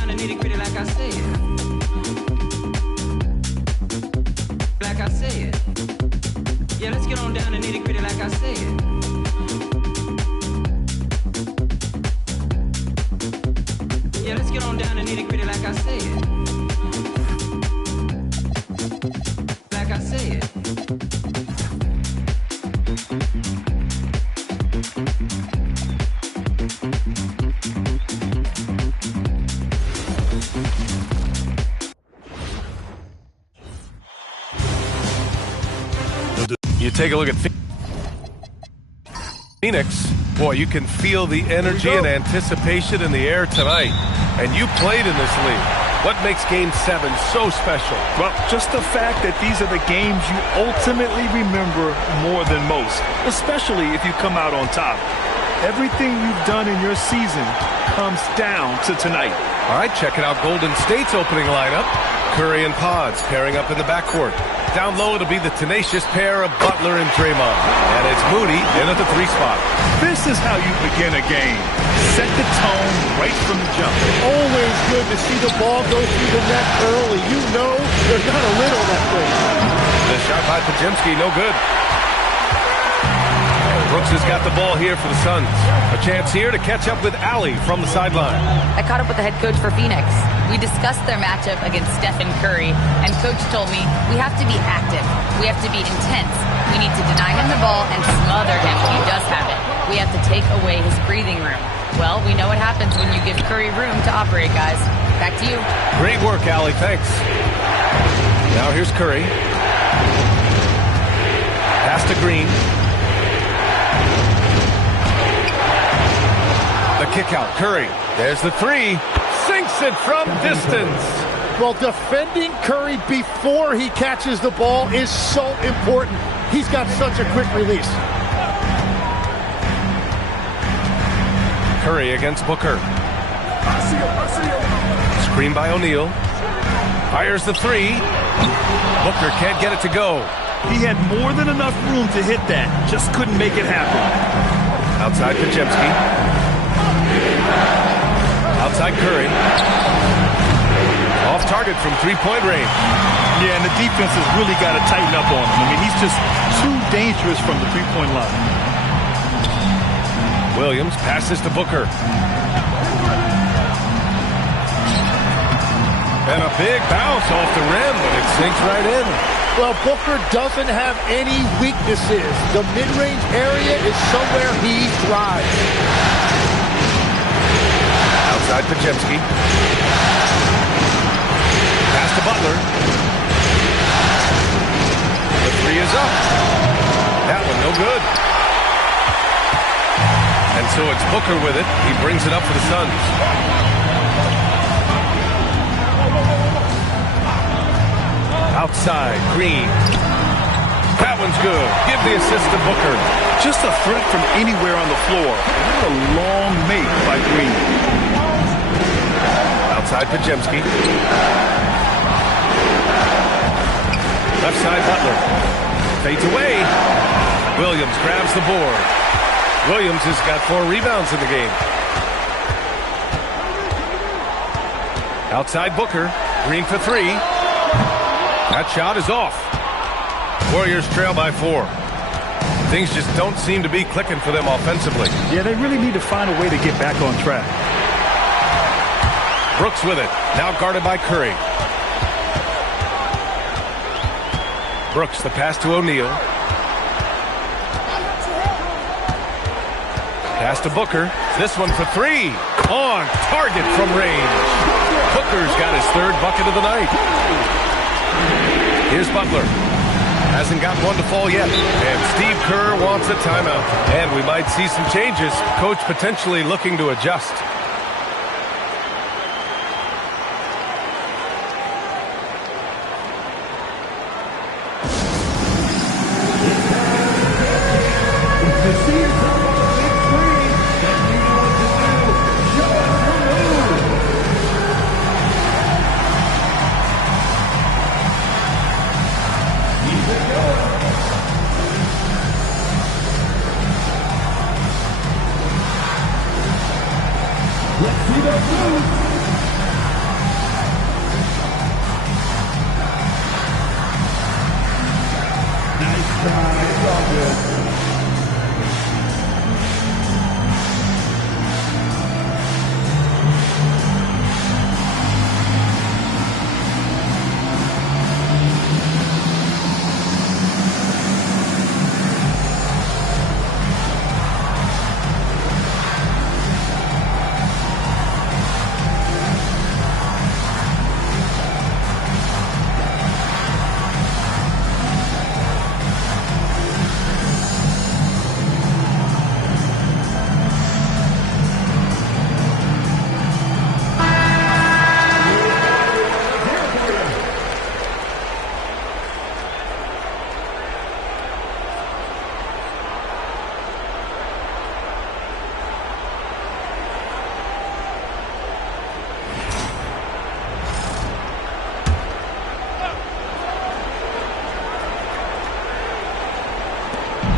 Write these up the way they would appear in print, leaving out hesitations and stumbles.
down to nitty-gritty like I said. Like I said. Yeah, let's get on down to nitty-gritty like I said. Yeah, let's get on down to nitty-gritty like I said. Like I said. You take a look at Phoenix. Boy, you can feel the energy and anticipation in the air tonight. And you played in this league. What makes Game 7 so special? Well, just the fact that these are the games you ultimately remember more than most, especially if you come out on top. Everything you've done in your season comes down to tonight. All right, checking out Golden State's opening lineup. Curry and Pods pairing up in the backcourt. Down low, it'll be the tenacious pair of Butler and Draymond. And it's Moody in at the 3 spot. This is how you begin a game. Set the tone right from the jump. Always good to see the ball go through the net early. You know they're going to win on that play. The shot by Pajemski, no good. Brooks has got the ball here for the Suns. A chance here to catch up with Allie from the sideline. I caught up with the head coach for Phoenix. We discussed their matchup against Stephen Curry, and coach told me we have to be active. We have to be intense. We need to deny him the ball and smother him when he does have it. We have to take away his breathing room. Well, we know what happens when you give Curry room to operate, guys. Back to you. Great work, Allie. Thanks. Now here's Curry. Pass to Green. The kick out, Curry. There's the 3. Sinks it from distance. Well, defending Curry before he catches the ball is so important. He's got such a quick release. Curry against Booker. Screen by O'Neal. Fires the 3. Booker can't get it to go. He had more than enough room to hit that. Just couldn't make it happen. Outside Pajemski. Outside Curry. Off target from 3-point range. Yeah, and the defense has really got to tighten up on him. I mean, he's just too dangerous from the 3-point line. Williams passes to Booker. And a big bounce off the rim, but it sinks right in. Well, Booker doesn't have any weaknesses. The mid-range area is somewhere he thrives. Outside Pajemski. Pass to Butler. The 3 is up. That one no good. And so it's Booker with it. He brings it up for the Suns. Outside, Green. That one's good. Give the assist to Booker. Just a threat from anywhere on the floor. What a long make by Green. Outside Pajemski. Left side Butler. Fades away. Williams grabs the board. Williams has got 4 rebounds in the game. Outside Booker. Green for 3. That shot is off. Warriors trail by 4. Things just don't seem to be clicking for them offensively. Yeah, they really need to find a way to get back on track. Brooks with it. Now guarded by Curry. Brooks, the pass to O'Neal. Pass to Booker. This one for 3. On target from range. Booker's got his 3rd bucket of the night. Here's Butler. Hasn't got one to fall yet. And Steve Kerr wants a timeout. And we might see some changes. Coach potentially looking to adjust.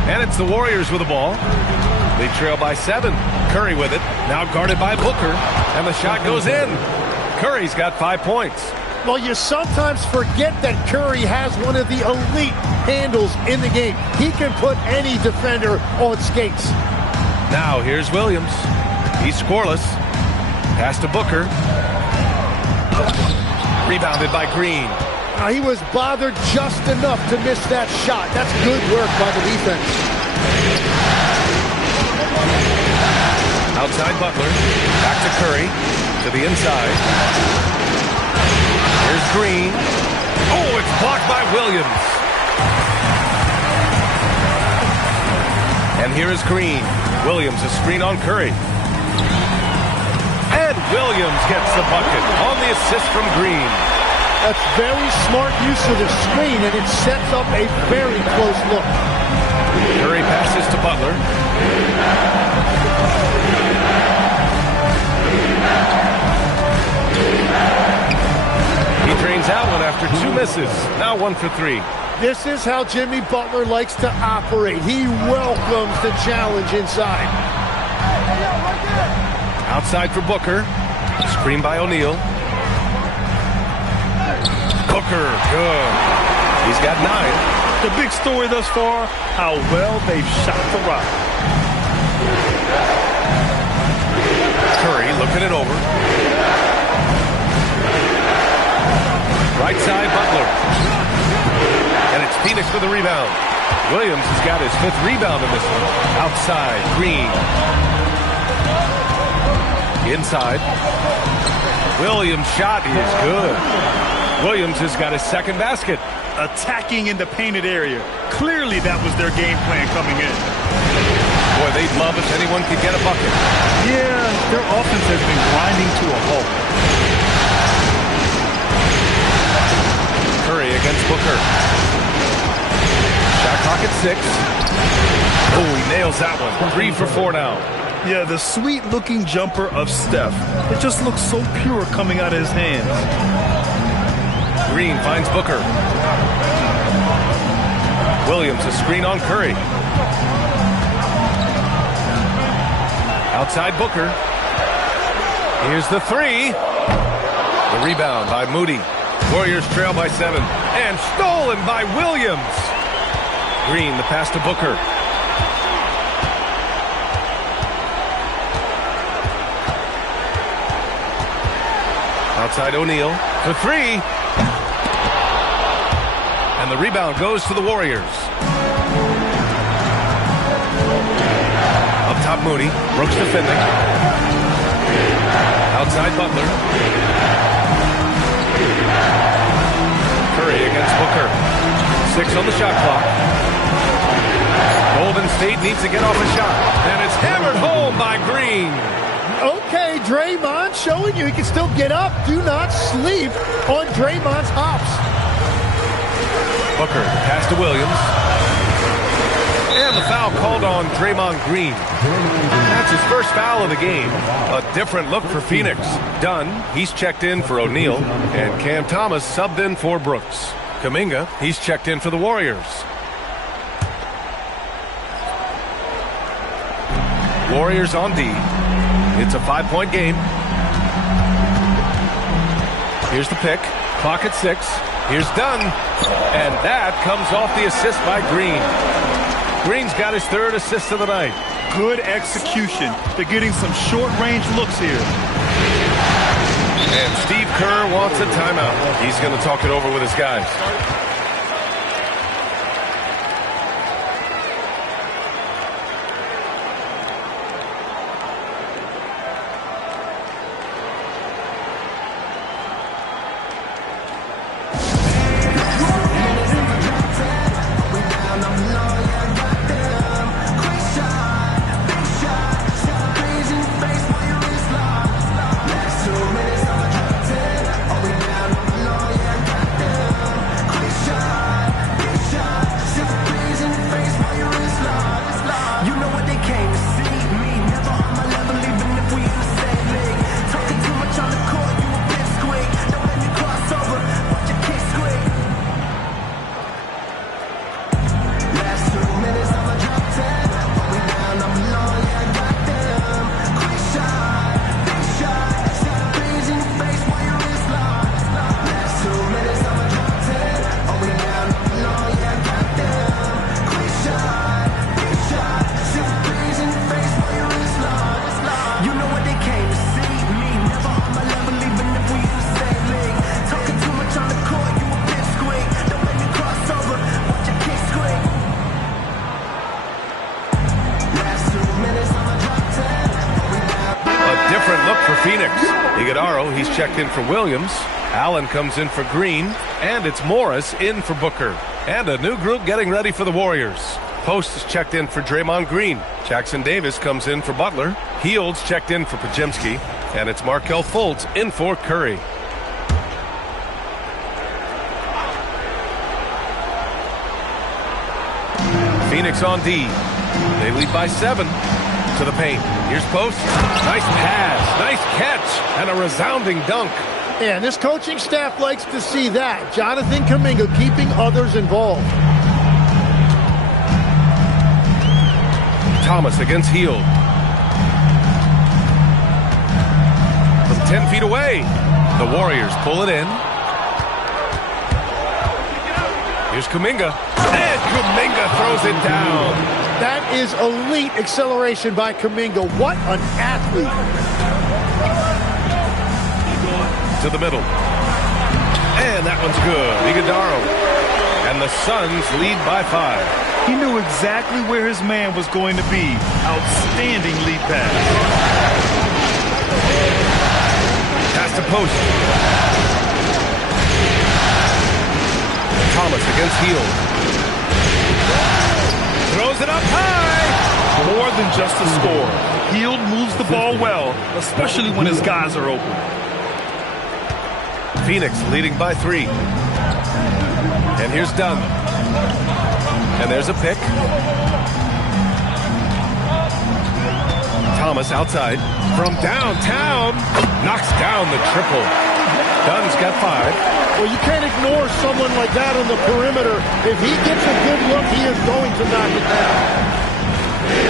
And it's the Warriors with the ball. They trail by 7. Curry with it. Now guarded by Booker. And the shot goes in. Curry's got 5 points. Well, you sometimes forget that Curry has one of the elite handles in the game. He can put any defender on skates. Now here's Williams. He's scoreless. Pass to Booker. Rebounded by Green. He was bothered just enough to miss that shot. That's good work by the defense. Outside Butler. Back to Curry. To the inside. Here's Green. Oh, it's blocked by Williams. And here is Green. Williams, a screen on Curry. And Williams gets the bucket on the assist from Green. That's very smart use of the screen, and it sets up a very close look. Curry passes to Butler. He drains that one after 2 misses. Now 1 for 3. This is how Jimmy Butler likes to operate. He welcomes the challenge inside. Outside for Booker. Screen by O'Neal. Booker, good. He's got 9. The big story thus far, how well they've shot the rock. Curry looking it over. Right side, Butler. And it's Phoenix with the rebound. Williams has got his 5th rebound in this one. Outside, Green. Inside. Williams' shot is good. Williams has got his 2nd basket. Attacking in the painted area. Clearly that was their game plan coming in. Boy, they'd love if anyone could get a bucket. Yeah, their offense has been grinding to a halt. Curry against Booker. Shot clock at 6. Oh, he nails that one. 3 for 4 now. Yeah, the sweet-looking jumper of Steph. It just looks so pure coming out of his hands. Green finds Booker. Williams, a screen on Curry. Outside Booker. Here's the 3. The rebound by Moody. Warriors trail by 7. And stolen by Williams. Green, the pass to Booker. Outside O'Neal for 3. And the rebound goes to the Warriors. Up top Moody. Brooks defending. Outside Butler. Curry against Booker. 6 on the shot clock. Golden State needs to get off a shot. And it's hammered home by Green. Okay, Draymond showing you he can still get up. Do not sleep on Draymond's hops. Booker, pass to Williams. And the foul called on Draymond Green. That's his first foul of the game. A different look for Phoenix. Dunn, he's checked in for O'Neal. And Cam Thomas subbed in for Brooks. Kuminga, he's checked in for the Warriors. Warriors on D. It's a 5-point game. Here's the pick. Clock at 6. Here's Dunn. And that comes off the assist by Green. Green's got his third assist of the night. Good execution. They're getting some short-range looks here. And Steve Kerr wants a timeout. He's going to talk it over with his guys. He's checked in for Williams. Allen comes in for Green. And it's Morris in for Booker. And a new group getting ready for the Warriors. Post is checked in for Draymond Green. Jackson Davis comes in for Butler. Hields checked in for Podziemski. And it's Markelle Fultz in for Curry. Phoenix on D. They lead by 7. To the paint. Here's Post. Nice pass. Nice catch. And a resounding dunk. Yeah, and this coaching staff likes to see that. Jonathan Kuminga keeping others involved. Thomas against Hield. From 10 feet away. The Warriors pull it in. Here's Kuminga. And Kuminga throws it down. That is elite acceleration by Kuminga. What an athlete. To the middle. And that one's good. Iguodala. And the Suns lead by 5. He knew exactly where his man was going to be. Outstanding lead pass. Pass to Post. Thomas against Hield. Throws it up high. More than just a score. Hield moves the ball well, especially when his guys are open. Phoenix leading by 3. And here's Dunn. And there's a pick. Thomas outside. From downtown. Knocks down the triple. Dunn's got 5. Well, you can't ignore someone like that on the perimeter. If he gets a good look, he is going to knock it down.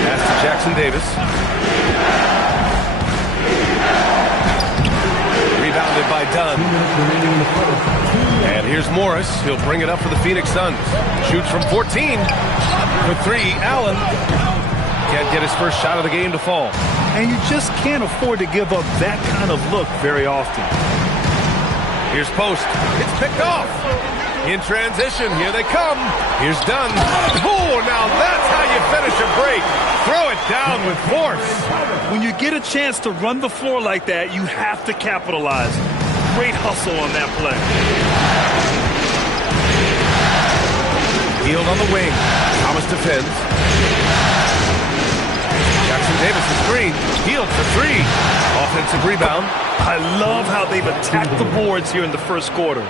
Pass to Jackson Davis. Rebounded by Dunn. And here's Morris. He'll bring it up for the Phoenix Suns. Shoots from 14. For 3, Allen. Can't get his first shot of the game to fall. And you just can't afford to give up that kind of look very often. Here's Post. It's picked off. In transition, here they come. Here's Dunn. Oh, now that's how you finish a break. Throw it down with force. When you get a chance to run the floor like that, you have to capitalize. Great hustle on that play. Hield on the wing. Thomas defends. Jackson Davis is green. Hield for 3. Offensive rebound. I love how they've attacked the boards here in the first quarter.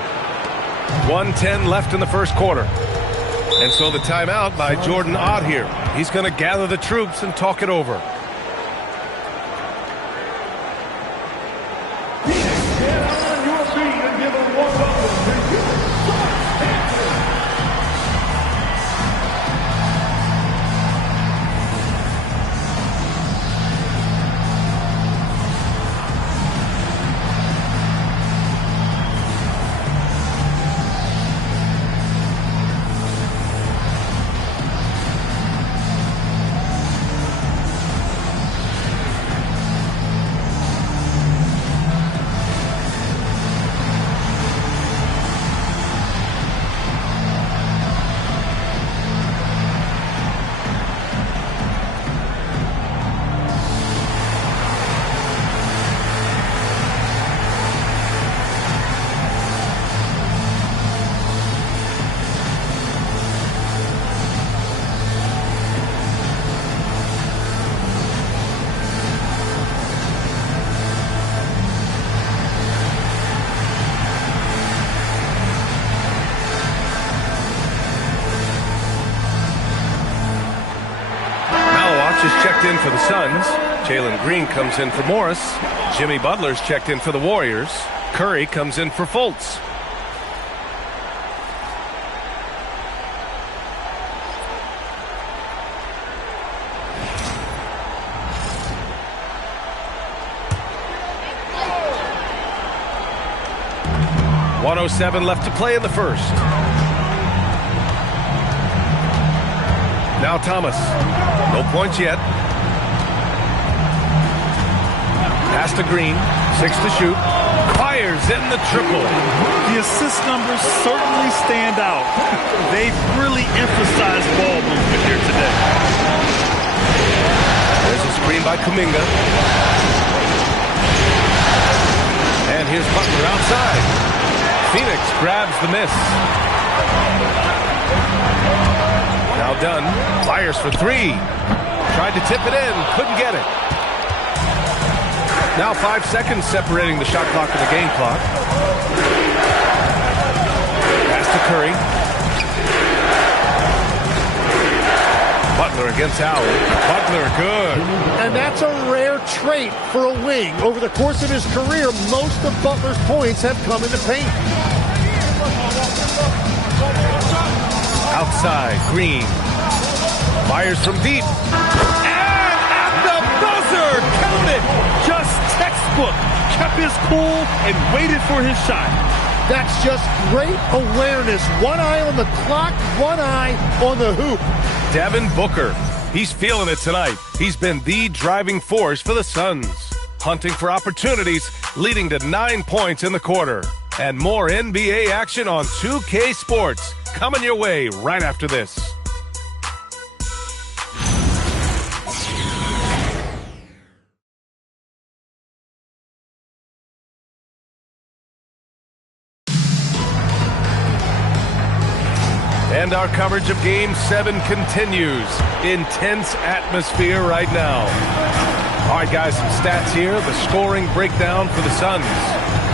1:10 left in the first quarter. And so the timeout by Jordan Ott here. He's going to gather the troops and talk it over. for the Suns. Jalen Green comes in for Morris. Jimmy Butler's checked in for the Warriors. Curry comes in for Fultz. .107 left to play in the first. Now Thomas. No points yet. Pass to Green. 6 to shoot. Fires in the triple. The assist numbers certainly stand out. They've really emphasized ball movement here today. There's a screen by Kuminga. And here's Butler outside. Phoenix grabs the miss. Now Dunn fires for 3. Tried to tip it in, couldn't get it. Now 5 seconds separating the shot clock and the game clock. Pass to Curry. Butler against Allen. Butler, good. And that's a rare trait for a wing. Over the course of his career, most of Butler's points have come in the paint. Outside, Green. Fires from deep. And at the buzzer, count it. Just textbook. Kept his cool and waited for his shot. That's just great awareness. One eye on the clock, one eye on the hoop. Devin Booker. He's feeling it tonight. He's been the driving force for the Suns. Hunting for opportunities, leading to 9 points in the quarter. And more NBA action on 2K Sports. Coming your way right after this. And our coverage of Game 7 continues. Intense atmosphere right now. All right, guys, some stats here. The scoring breakdown for the Suns.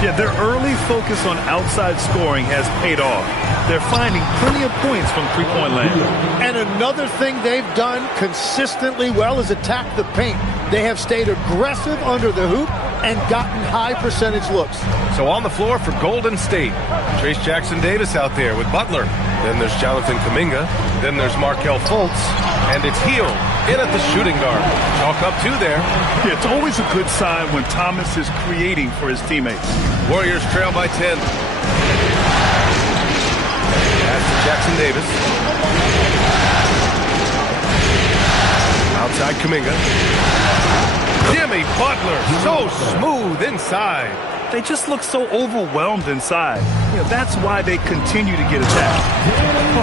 Yeah, their early focus on outside scoring has paid off. They're finding plenty of points from three-point land. And another thing they've done consistently well is attack the paint. They have stayed aggressive under the hoop and gotten high percentage looks. So on the floor for Golden State, Trace Jackson-Davis out there with Butler. Then there's Jonathan Kuminga. Then there's Markelle Fultz. And it's Hield in at the shooting guard. Chalk up 2 there. Yeah, it's always a good sign when Thomas is creating for his teammates. Warriors trail by 10. Pass to Jackson-Davis. Outside Kuminga. Jimmy Butler, so smooth inside. They just look so overwhelmed inside. You know, that's why they continue to get attacked.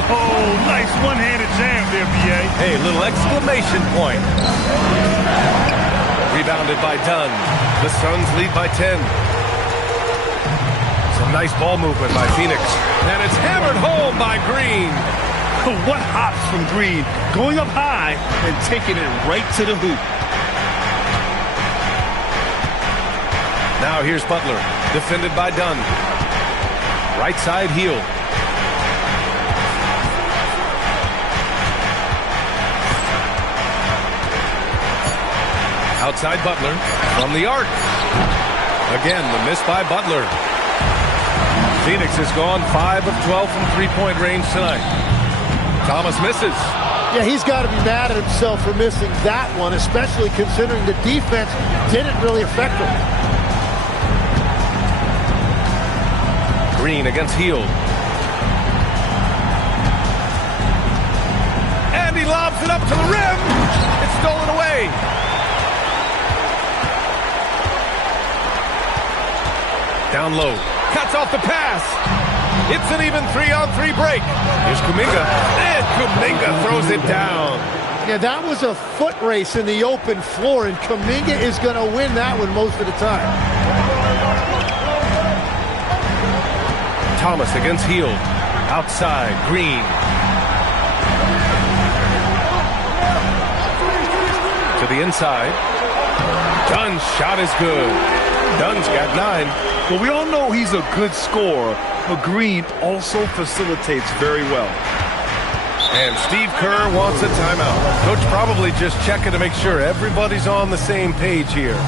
Oh, nice one-handed jam there, B.A. Hey, little exclamation point. Rebounded by Dunn. The Suns lead by 10. Some nice ball movement by Phoenix. And it's hammered home by Green. What hops from Green, going up high and taking it right to the hoop. Now here's Butler, defended by Dunn. Right side Hield. Outside Butler from the arc. Again, the miss by Butler. Phoenix has gone 5 of 12 from three-point range tonight. Thomas misses. Yeah, he's got to be mad at himself for missing that one, especially considering the defense didn't really affect him. Green against Hield. And he lobs it up to the rim. It's stolen away. Down low. Cuts off the pass. It's an even 3-on-3 break. Here's Kuminga. And Kuminga throws it down. Yeah, that was a foot race in the open floor, and Kuminga is going to win that one most of the time. Thomas against Hield. Outside, Green. To the inside. Dunn's shot is good. Dunn's got 9. Well, we all know he's a good scorer, but Green also facilitates very well. And Steve Kerr wants a timeout. Coach probably just checking to make sure everybody's on the same page here.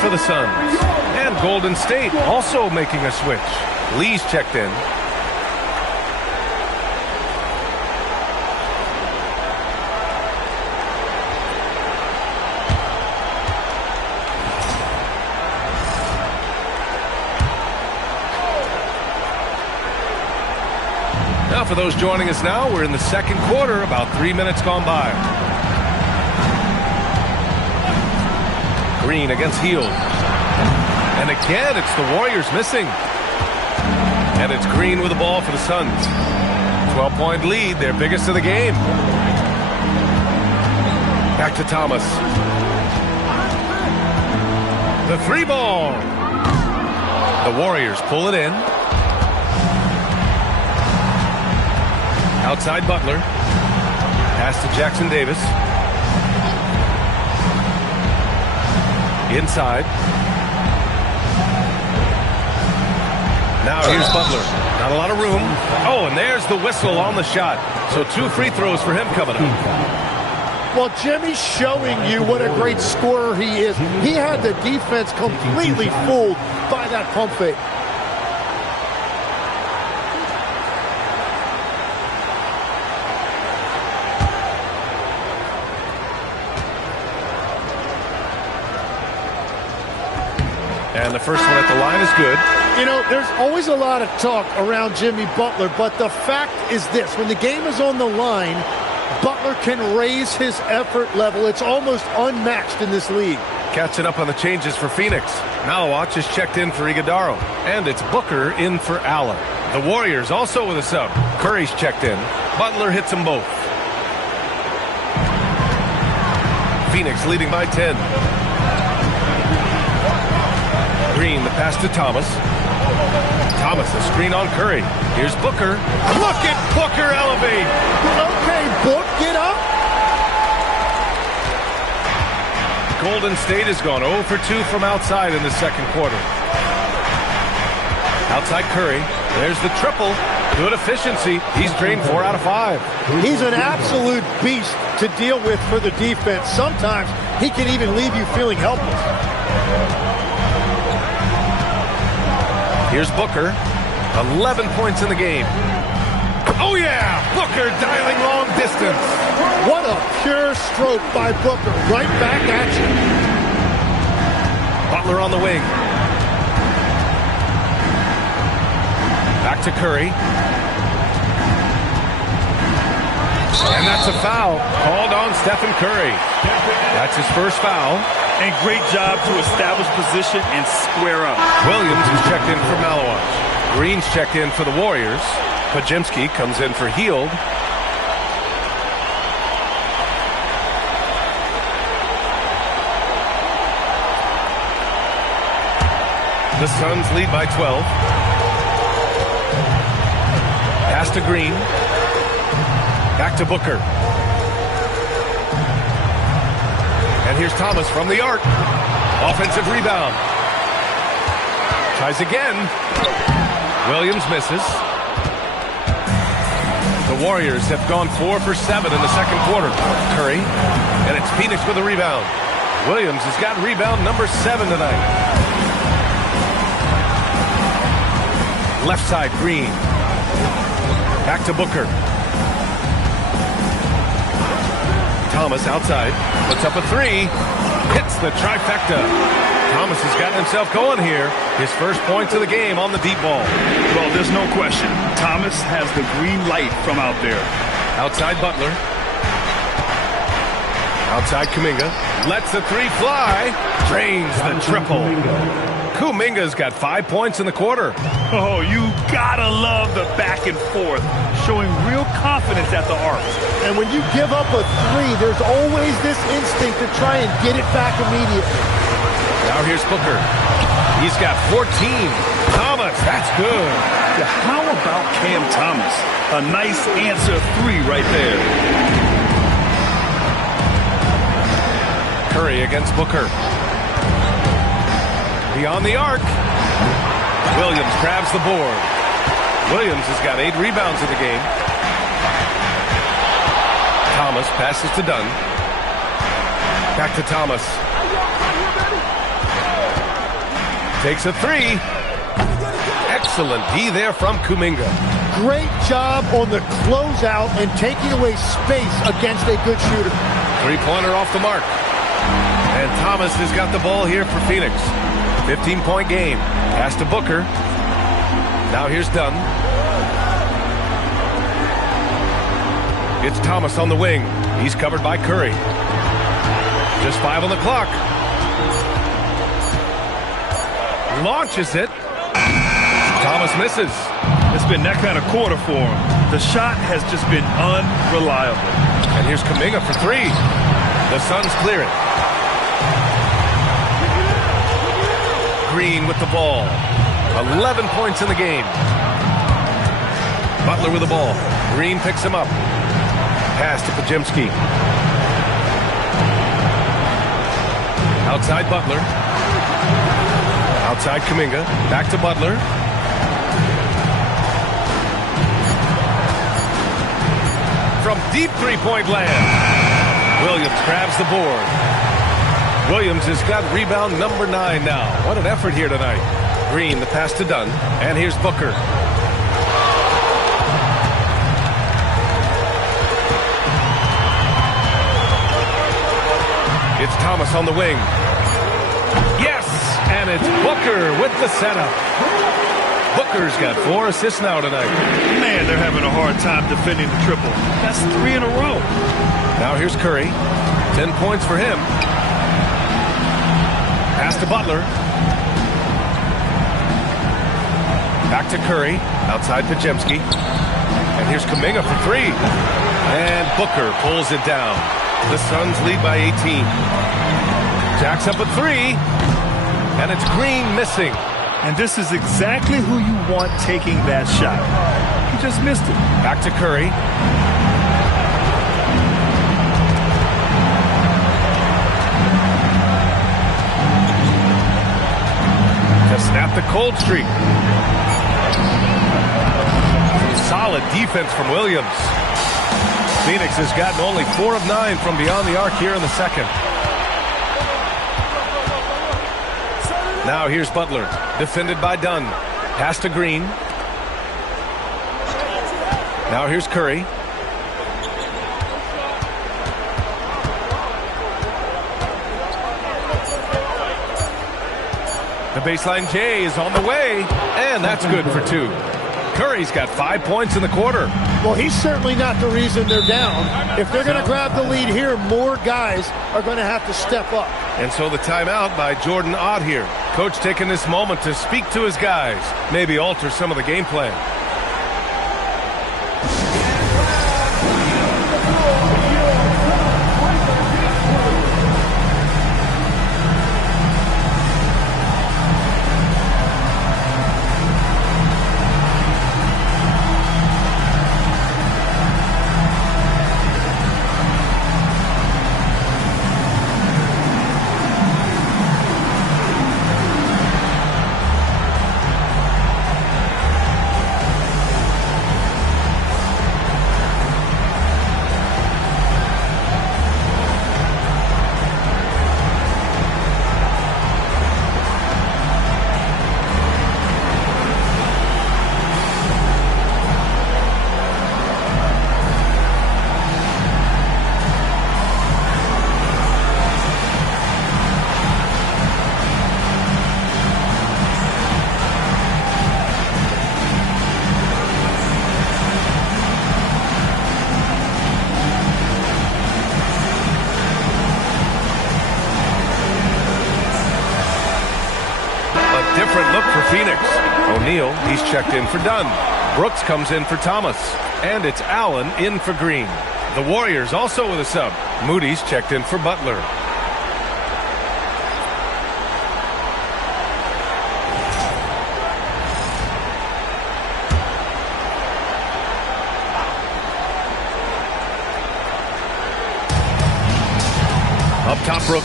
For the Suns. And Golden State also making a switch. Lee's checked in. Now for those joining us now, we're in the second quarter, about 3 minutes gone by. Green against Hield. And again, it's the Warriors missing. And it's Green with the ball for the Suns. 12-point lead, their biggest of the game. Back to Thomas. The three ball. The Warriors pull it in. Outside Butler. Pass to Jackson Davis. Inside. Now here's Butler. Not a lot of room. Oh, and there's the whistle on the shot. So 2 free throws for him coming up. Well, Jimmy's showing you what a great scorer he is. He had the defense completely fooled by that pump fake. And the first one at the line is good. You know, there's always a lot of talk around Jimmy Butler, but the fact is this. When the game is on the line, Butler can raise his effort level. It's almost unmatched in this league. Catching up on the changes for Phoenix. Malawach is checked in for Iguodaro. And it's Booker in for Allen. The Warriors also with a sub. Curry's checked in. Butler hits them both. Phoenix leading by 10. Green, the pass to Thomas. Thomas, a screen on Curry. Here's Booker. Look at Booker elevate. Okay, Book, get up. Golden State has gone 0 for 2 from outside in the second quarter. Outside Curry. There's the triple. Good efficiency. He's drained 4 out of 5. He's an absolute beast to deal with for the defense. Sometimes he can even leave you feeling helpless. Here's Booker. 11 points in the game. Oh, yeah! Booker dialing long distance. What a pure stroke by Booker. Right back at you. Butler on the wing. Back to Curry. And that's a foul called on Stephen Curry. That's his first foul. And great job to establish position and square up. Williams is checked in for Malawach. Green's checked in for the Warriors. Pajimski comes in for Hield. The Suns lead by 12. Pass to Green. Back to Booker. And here's Thomas from the arc. Offensive rebound. Tries again. Williams misses. Warriors have gone 4 for 7 in the second quarter. Curry, and it's Phoenix with a rebound. Williams has got rebound number 7 tonight. Left side, Green. Back to Booker. Thomas outside, puts up a 3, hits the trifecta. Thomas has gotten himself going here. His first points of the game on the deep ball. Well, there's no question. Thomas has the green light from out there. Outside Butler. Outside Kuminga. Lets the 3 fly. Drains the triple. Kuminga's got 5 points in the quarter. Oh, you gotta love the back and forth, showing real confidence at the arc. And when you give up a 3, there's always this instinct to try and get it back immediately. Now here's Booker. He's got 14. Thomas, that's good. Yeah, how about Cam Thomas? A nice answer 3 right there. Curry against Booker. Beyond the arc. Williams grabs the board. Williams has got 8 rebounds in the game. Thomas passes to Dunn. Back to Thomas. Takes a 3. Excellent D there from Kuminga. Great job on the closeout and taking away space against a good shooter. 3-pointer off the mark. And Thomas has got the ball here for Phoenix. 15-point game. Pass to Booker. Now here's Dunn. It's Thomas on the wing. He's covered by Curry. Just 5 on the clock. Launches it. Thomas misses. It's been that kind of quarter for him. The shot has just been unreliable. And here's Kuminga for 3. The Suns clear it. Green with the ball. 11 points in the game. Butler with the ball. Green picks him up. Pass to Pajemski. Outside Butler. Outside Kuminga. Back to Butler. From deep 3-point land. Williams grabs the board. Williams has got rebound number 9 now. What an effort here tonight. Green, the pass to Dunn. And here's Booker. It's Thomas on the wing. Yes! And it's Booker with the setup. Booker's got 4 assists now tonight. Man, they're having a hard time defending the triple. That's 3 in a row. Now here's Curry. 10 points for him. Pass to Butler. Back to Curry. Outside Pajemski. And here's Kuminga for 3. And Booker pulls it down. The Suns lead by 18. Jacks up a 3. And it's Green missing. And this is exactly who you want taking that shot. He just missed it. Back to Curry. To snap the cold streak. Solid defense from Williams. Phoenix has gotten only 4 of 9 from beyond the arc here in the second. Now here's Butler, defended by Dunn. Pass to Green. Now here's Curry. The baseline J is on the way, and that's good for 2. Curry's got 5 points in the quarter. Well, he's certainly not the reason they're down. If they're going to grab the lead here, more guys are going to have to step up. And so the timeout by Jordan Ott here. Coach taking this moment to speak to his guys, maybe alter some of the game plan. different look for Phoenix. O'Neal, he's checked in for Dunn. Brooks comes in for Thomas. And it's Allen in for Green. The Warriors also with a sub. Moody's checked in for Butler. Up top, Brooks.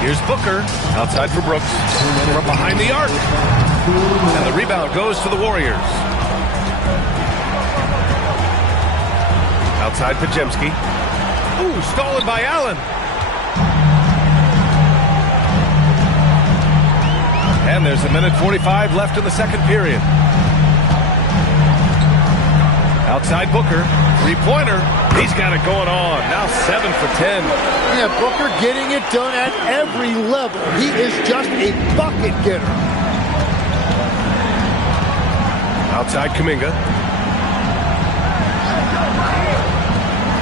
Here's Booker. Outside for Brooks. From behind the arc. And the rebound goes to the Warriors. Outside Pajemski. Ooh, stolen by Allen. And there's 1:45 left in the second period. Outside Booker. Three-pointer. He's got it going on. Now 7 for 10. Yeah, Booker getting it done at every level. He is just a bucket getter. Outside Kuminga.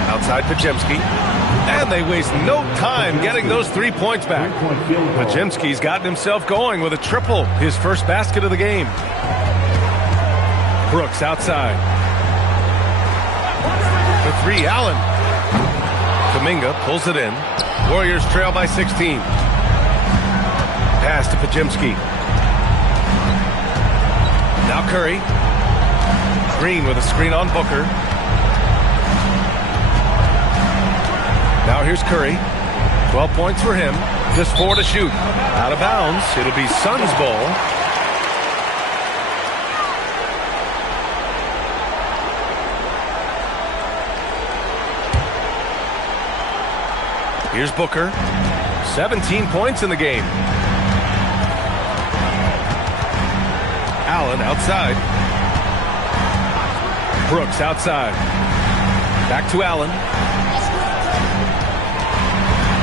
Outside Pajemski. And they waste no time getting those 3 points back. Pajemski's gotten himself going with a triple. His first basket of the game. Brooks outside. For three, Allen. Kuminga pulls it in. Warriors trail by 16. Pass to Pajemski. Now Curry. Green with a screen on Booker. Now here's Curry. 12 points for him. Just 4 to shoot. Out of bounds. It'll be Suns ball. Here's Booker. 17 points in the game. Allen outside. Brooks outside. Back to Allen.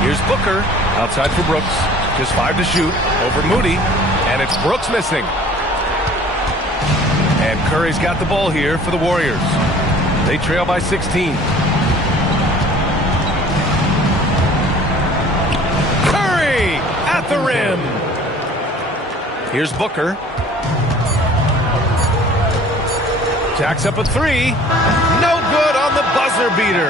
Here's Booker. Outside for Brooks. Just 5 to shoot. Over Moody. And it's Brooks missing. And Curry's got the ball here for the Warriors. They trail by 16. At the rim. Here's Booker. Jacks up a three. No good on the buzzer beater.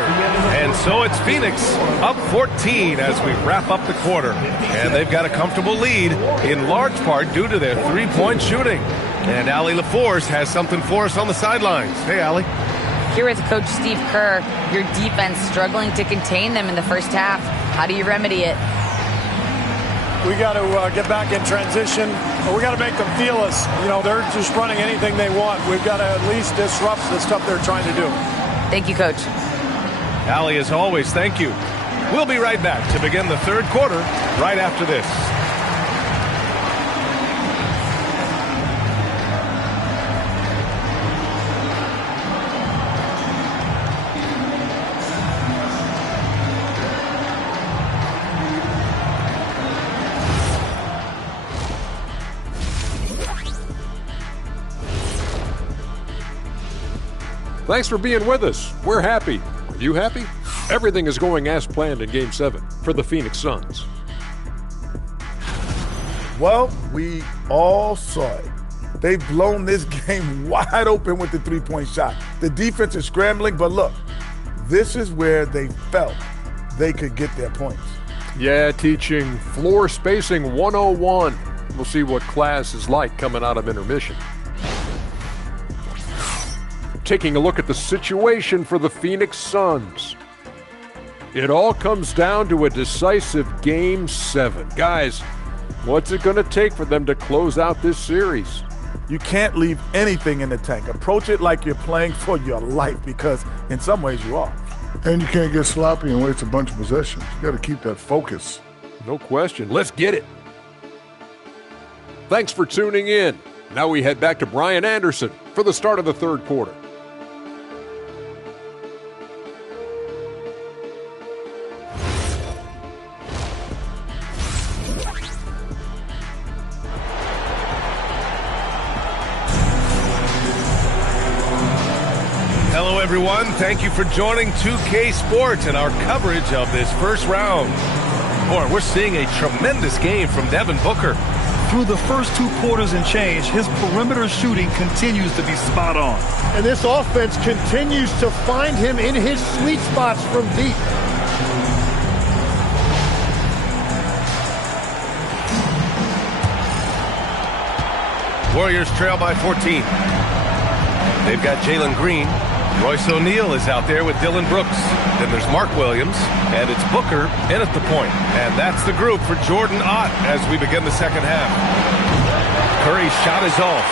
And so it's Phoenix up 14 as we wrap up the quarter. And they've got a comfortable lead in large part due to their three-point shooting. And Allie LaForce has something for us on the sidelines. Hey, Allie. Here with Coach Steve Kerr, your defense struggling to contain them in the first half. How do you remedy it? We got to get back in transition. We got to make them feel us. You know, they're just running anything they want. We've got to at least disrupt the stuff they're trying to do. Thank you, Coach. Allie, as always, thank you. We'll be right back to begin the third quarter right after this. Thanks for being with us. We're happy. Are you happy? Everything is going as planned in Game 7 for the Phoenix Suns. Well, we all saw it. They've blown this game wide open with the three-point shot. The defense is scrambling, but look, this is where they felt they could get their points. Yeah, teaching floor spacing 101. We'll see what class is like coming out of intermission. Taking a look at the situation for the Phoenix Suns. It all comes down to a decisive Game 7. Guys, what's it going to take for them to close out this series? You can't leave anything in the tank. Approach it like you're playing for your life, because in some ways you are. And you can't get sloppy and waste a bunch of possessions. You got to keep that focus. No question. Let's get it. Thanks for tuning in. Now we head back to Brian Anderson for the start of the third quarter. Hello, everyone. Thank you for joining 2K Sports and our coverage of this first round. Boy, we're seeing a tremendous game from Devin Booker. Through the first 2 quarters and change, his perimeter shooting continues to be spot on. And this offense continues to find him in his sweet spots from deep. Warriors trail by 14. They've got Jalen Green. Royce O'Neal is out there with Dylan Brooks. Then there's Mark Williams, and it's Booker in at the point. And that's the group for Jordan Ott as we begin the second half. Curry's shot is off.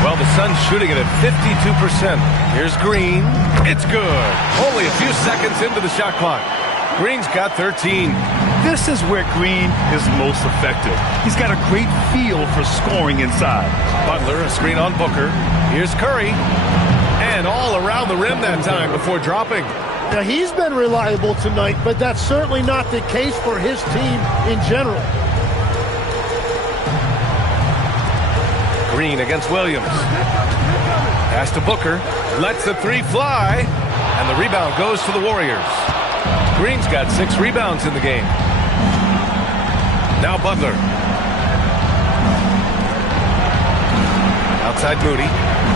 Well, the Suns shooting it at 52%. Here's Green. It's good. Only a few seconds into the shot clock. Green's got 13. This is where Green is most effective. He's got a great feel for scoring inside. Butler, a screen on Booker. Here's Curry. And all around the rim that time before dropping. Now, he's been reliable tonight, but that's certainly not the case for his team in general. Green against Williams. Pass to Booker. Lets the 3 fly. And the rebound goes to the Warriors. Green's got 6 rebounds in the game. Now Butler. Outside Moody.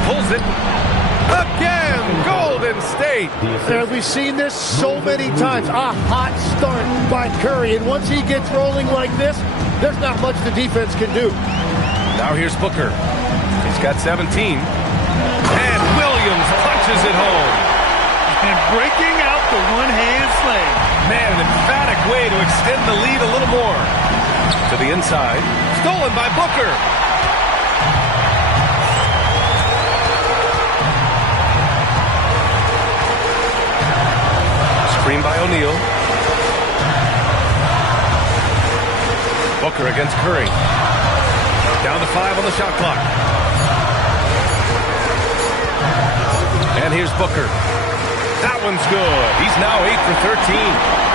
Pulls it. Again! Golden State! And we've seen this so many times. A hot start by Curry. And once he gets rolling like this, there's not much the defense can do. Now here's Booker. He's got 17. And Williams punches it home. And breaking out the one-hand slam. Man, an emphatic way to extend the lead a little more. To the inside. Stolen by Booker. Screen by O'Neal. Booker against Curry. Down to 5 on the shot clock. And here's Booker. That one's good. He's now 8 for 13.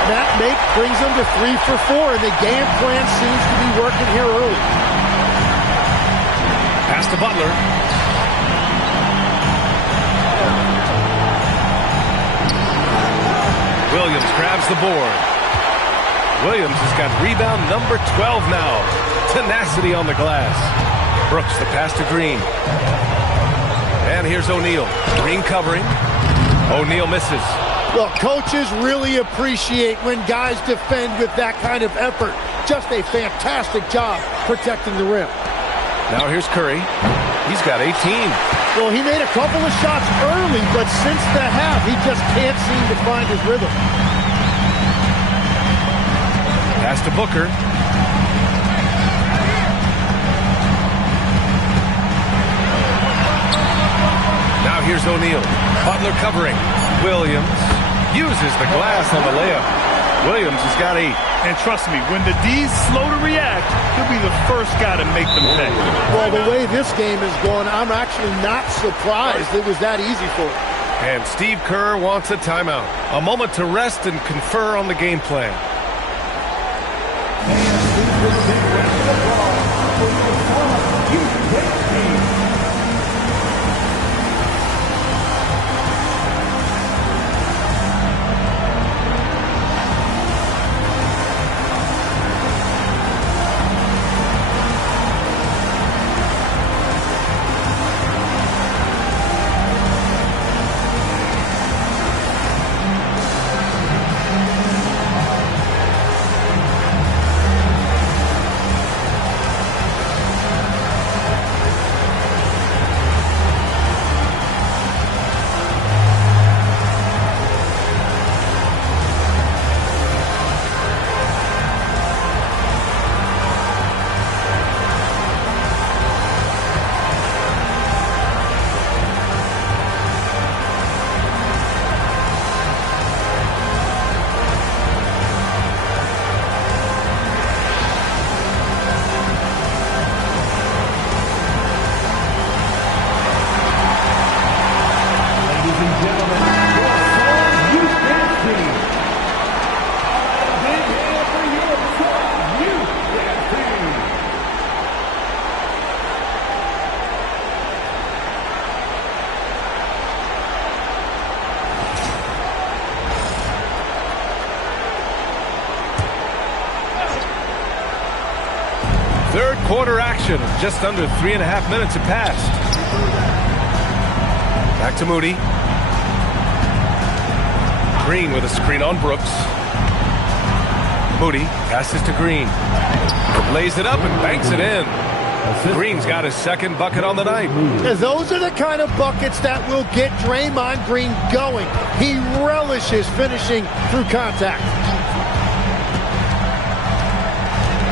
That make brings them to 3 for 4, and the game plan seems to be working here early. Pass to Butler. Williams grabs the board. Williams has got rebound number 12 now. Tenacity on the glass. Brooks the pass to Green. And here's O'Neal. Green covering. O'Neal misses. Well, coaches really appreciate when guys defend with that kind of effort. Just a fantastic job protecting the rim. Now here's Curry. He's got 18. Well, he made a couple of shots early, but since the half, he just can't seem to find his rhythm. Pass to Booker. Now here's O'Neal. Butler covering. Williams uses the glass on the layup. Williams has got 8. And trust me, when the D's slow to react, he'll be the first guy to make them pay. Well, the way this game is going, I'm actually not surprised it was that easy for him. And Steve Kerr wants a timeout. A moment to rest and confer on the game plan. Third quarter action. Just under 3.5 minutes have passed. Back to Moody. Green with a screen on Brooks. Moody passes to Green. Lays it up and banks it in. Green's got his second bucket on the night. Those are the kind of buckets that will get Draymond Green going. He relishes finishing through contact.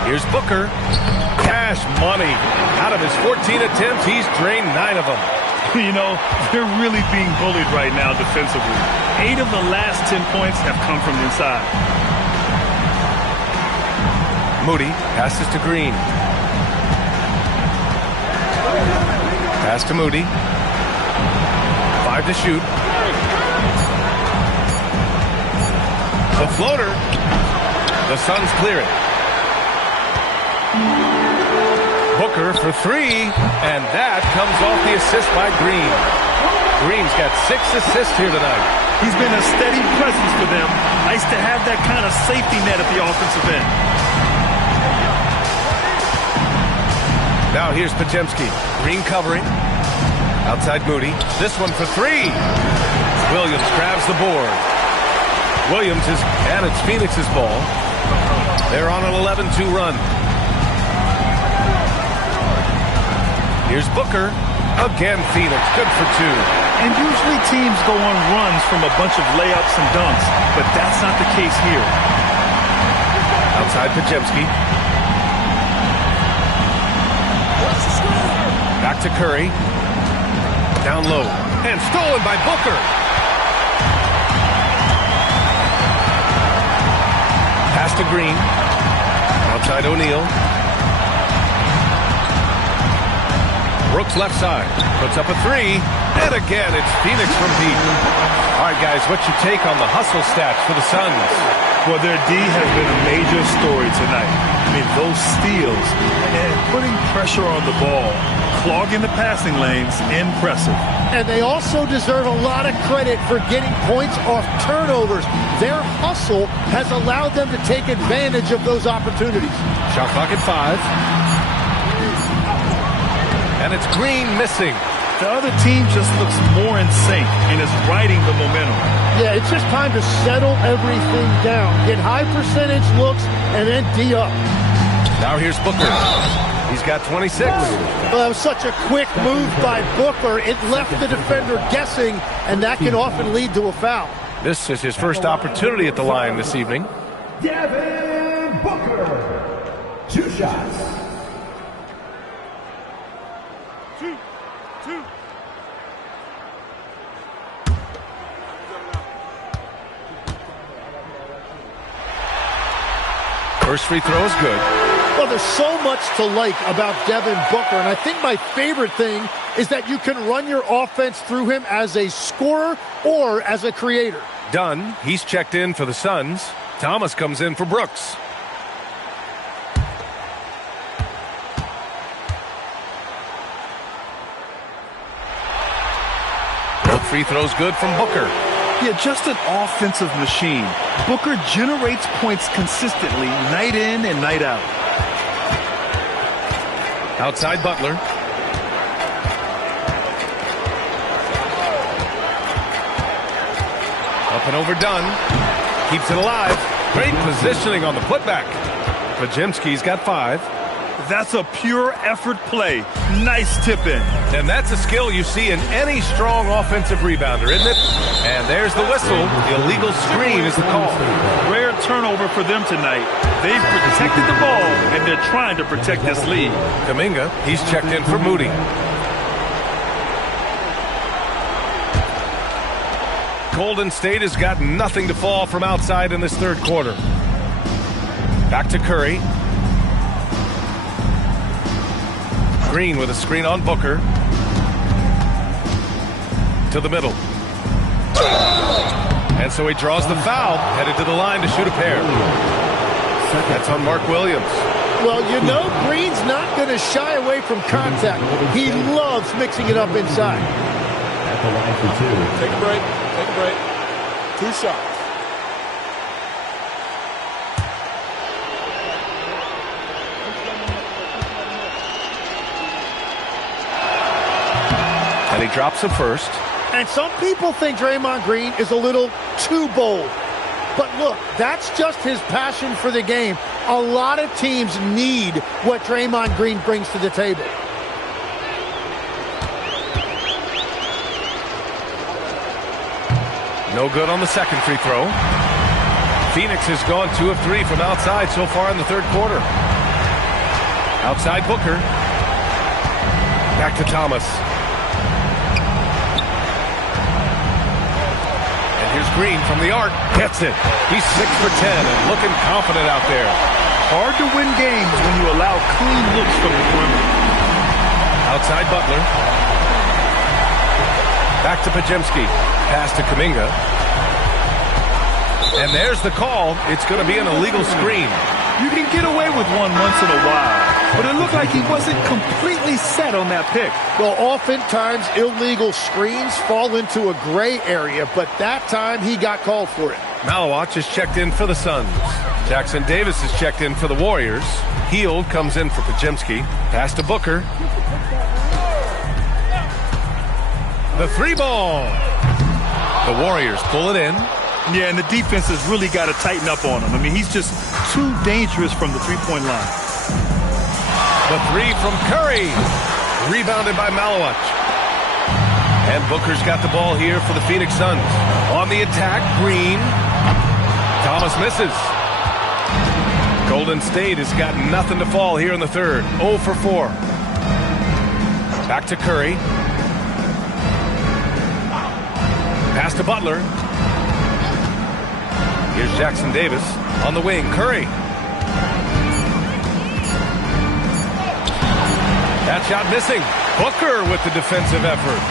Here's Booker. Cash money. Out of his 14 attempts, he's drained 9 of them. You know, they're really being bullied right now defensively. 8 of the last 10 points have come from inside. Moody passes to Green. Pass to Moody. 5 to shoot. The floater. The Suns clear it. Booker for 3, and that comes off the assist by Green. Green's got 6 assists here tonight. He's been a steady presence for them. Nice to have that kind of safety net at the offensive end. Now here's Podziemski. Green covering. Outside Moody. This one for 3. Williams grabs the board. Williams is, and it's Phoenix's ball. They're on an 11-2 run. Here's Booker. Again, Phoenix. Good for 2. And usually teams go on runs from a bunch of layups and dunks, but that's not the case here. Outside Podziemski. Back to Curry. Down low. And stolen by Booker. Pass to Green. Outside O'Neal. Brooks left side. Puts up a 3. And again, it's Phoenix from deep. All right, guys, what's your take on the hustle stats for the Suns? Well, their D has been a major story tonight. I mean, those steals and putting pressure on the ball, clogging the passing lanes, impressive. And they also deserve a lot of credit for getting points off turnovers. Their hustle has allowed them to take advantage of those opportunities. Shot clock at 5. And it's Green missing. The other team just looks more in sync and is riding the momentum. Yeah, it's just time to settle everything down. Get high percentage looks and then D up. Now here's Booker. He's got 26. Well, that was such a quick move by Booker. It left the defender guessing, and that can often lead to a foul. This is his first opportunity at the line this evening. Devin Booker. 2 shots. 2. First free throw is good. Well, there's so much to like about Devin Booker, and I think my favorite thing is that you can run your offense through him as a scorer or as a creator. Dunn, he's checked in for the Suns. Thomas comes in for Brooks. Both free throws good from Booker. Yeah, just an offensive machine. Booker generates points consistently, night in and night out. Outside Butler. Up and over Dunn. Keeps it alive. Great positioning on the putback. Podziemski's got 5. That's a pure effort play. Nice tip in. And that's a skill you see in any strong offensive rebounder, isn't it? And there's the whistle. The illegal screen is the call. Rare turnover for them tonight. They've protected the ball, and they're trying to protect this lead. Kuminga, he's checked in for Moody. Golden State has got nothing to fall from outside in this third quarter. Back to Curry. Green with a screen on Booker. To the middle. And so he draws the foul, headed to the line to shoot a pair. That's on Mark Williams. Well, you know, Green's not going to shy away from contact. He loves mixing it up inside. At the line for 2. Take a break. Take a break. 2 shots. And he drops it first. And some people think Draymond Green is a little too bold. But look, that's just his passion for the game. A lot of teams need what Draymond Green brings to the table. No good on the second free throw. Phoenix has gone 2 of 3 from outside so far in the third quarter. Outside Booker. Back to Thomas. And here's Green from the arc. Gets it. He's 6 for 10 and looking confident out there. Hard to win games when you allow clean looks from the perimeter. Outside Butler. Back to Pajemski. Pass to Kuminga. And there's the call. It's going to be an illegal screen. You can get away with one once in a while, but it looked like he wasn't completely set on that pick. Well, oftentimes illegal screens fall into a gray area, but that time he got called for it. Malawach is checked in for the Suns. Jackson Davis is checked in for the Warriors. Hield comes in for Pajemski. Pass to Booker. The 3-ball. The Warriors pull it in. Yeah, and the defense has really got to tighten up on him. I mean, he's just too dangerous from the three-point line. The 3 from Curry. Rebounded by Malawach. And Booker's got the ball here for the Phoenix Suns. On the attack, Green. Thomas misses. Golden State has got nothing to fall here in the third. 0 for 4. Back to Curry. Pass to Butler. Here's Jackson Davis on the wing. Curry. That shot missing. Booker with the defensive effort.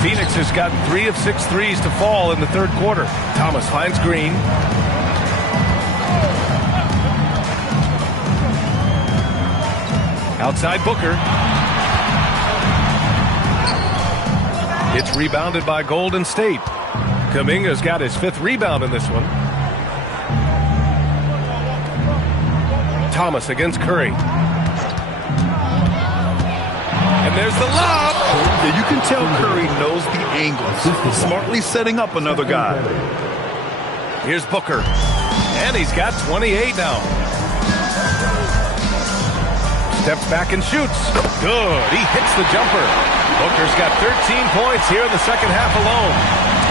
Phoenix has gotten 3 of 6 threes to fall in the third quarter. Thomas finds Green. Outside Booker. It's rebounded by Golden State. Kuminga's got his 5th rebound in this one. Thomas against Curry. And there's the lob. Yeah, you can tell Curry knows the angles. Smartly setting up another guy. Here's Booker. And he's got 28 now. Steps back and shoots. Good. He hits the jumper. Booker's got 13 points here in the second half alone.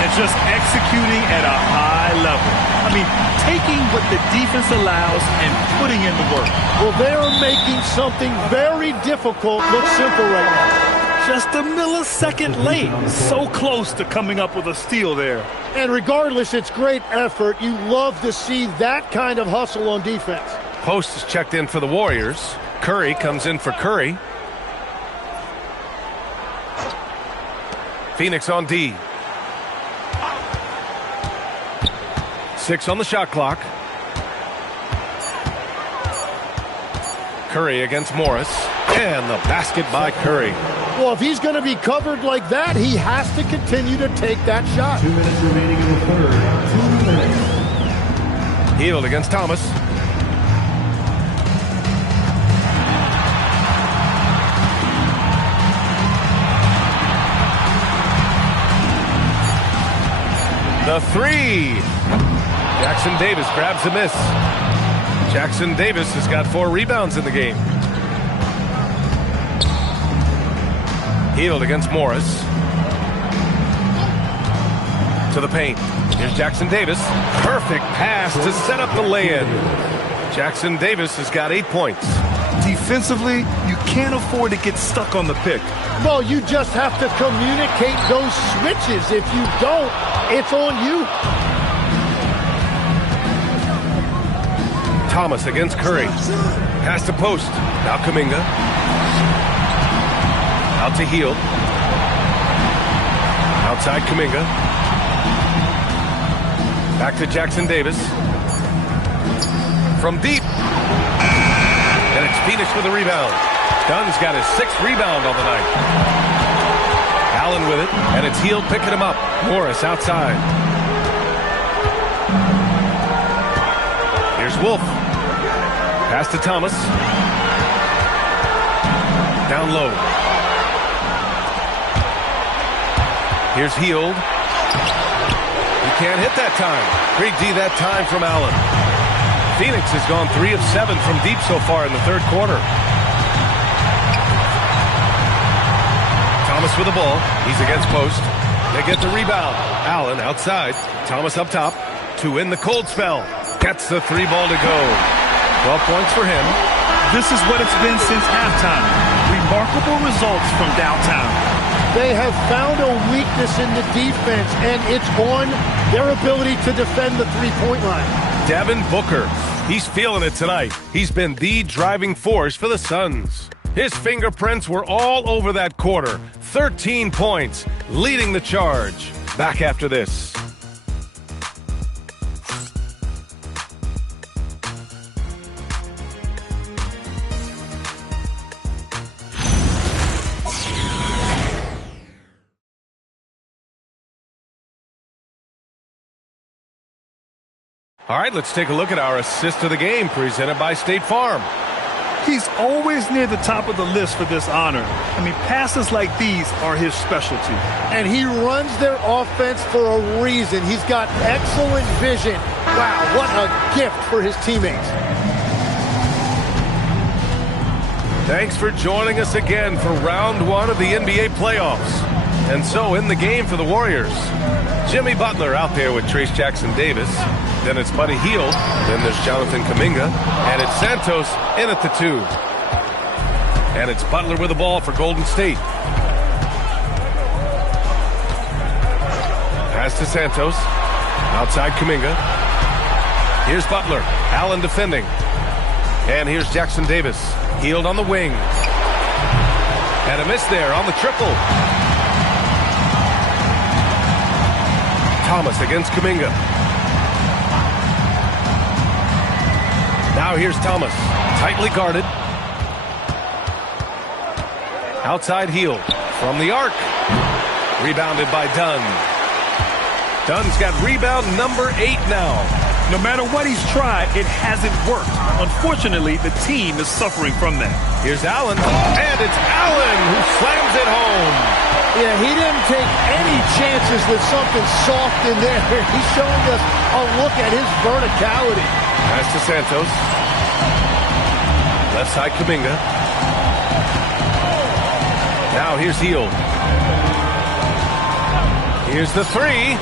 And just executing at a high level. I mean, taking what the defense allows and putting in the work. Well, they're making something very difficult look simple right now. Just a millisecond late. So close to coming up with a steal there. And regardless, it's great effort. You love to see that kind of hustle on defense. Post is checked in for the Warriors. Curry comes in for Curry. Phoenix on D. 6 on the shot clock. Curry against Morris. And the basket by Curry. Well, if he's going to be covered like that, he has to continue to take that shot. 2 minutes remaining in the third. 2 minutes. Hield against Thomas. The 3. Jackson Davis grabs the miss. Jackson Davis has got 4 rebounds in the game. Hield against Morris. To the paint. Here's Jackson Davis. Perfect pass to set up the lay-in. Jackson Davis has got 8 points. Defensively, you can't afford to get stuck on the pick. Well, you just have to communicate those switches. If you don't, it's on you. Thomas against Curry. Pass to post. Now Kuminga. Out to Hield. Outside Kuminga. Back to Jackson Davis. From deep. And it's Phoenix with a rebound. Dunn's got his 6th rebound on the night. Allen with it, and it's Hield picking him up. Morris outside. Here's Wolf. Pass to Thomas. Down low. Here's Heald. He can't hit that time. Great D that time from Allen. Phoenix has gone 3 of 7 from deep so far in the third quarter. Thomas with the ball. He's against post. They get the rebound. Allen outside. Thomas up top. To win the cold spell. Gets the 3-ball to go. 12 points for him. This is what it's been since halftime. Remarkable results from downtown. They have found a weakness in the defense, and it's on their ability to defend the three-point line. Devin Booker. He's feeling it tonight. He's been the driving force for the Suns. His fingerprints were all over that quarter. 13 points, leading the charge. Back after this. All right, let's take a look at our assist of the game presented by State Farm. He's always near the top of the list for this honor. I mean, passes like these are his specialty. And he runs their offense for a reason. He's got excellent vision. Wow, what a gift for his teammates. Thanks for joining us again for round 1 of the NBA playoffs. And so in the game for the Warriors, Jimmy Butler out there with Trace Jackson-Davis. Then it's Buddy Hield. Then there's Jonathan Kuminga. And it's Santos in at the 2. And it's Butler with the ball for Golden State. Pass to Santos. Outside Kuminga. Here's Butler. Allen defending. And here's Jackson-Davis. Hield on the wing. And a miss there on the triple. Thomas against Kuminga. Now here's Thomas. Tightly guarded. Outside Hield. From the arc. Rebounded by Dunn. Dunn's got rebound number 8 now. No matter what he's tried, it hasn't worked. Unfortunately, the team is suffering from that. Here's Allen. And it's Allen who slams it home. Yeah, he didn't take any chances with something soft in there. He's showing us a look at his verticality. Pass to Santos. Left side Kuminga. Now here's Hield. Here's the 3.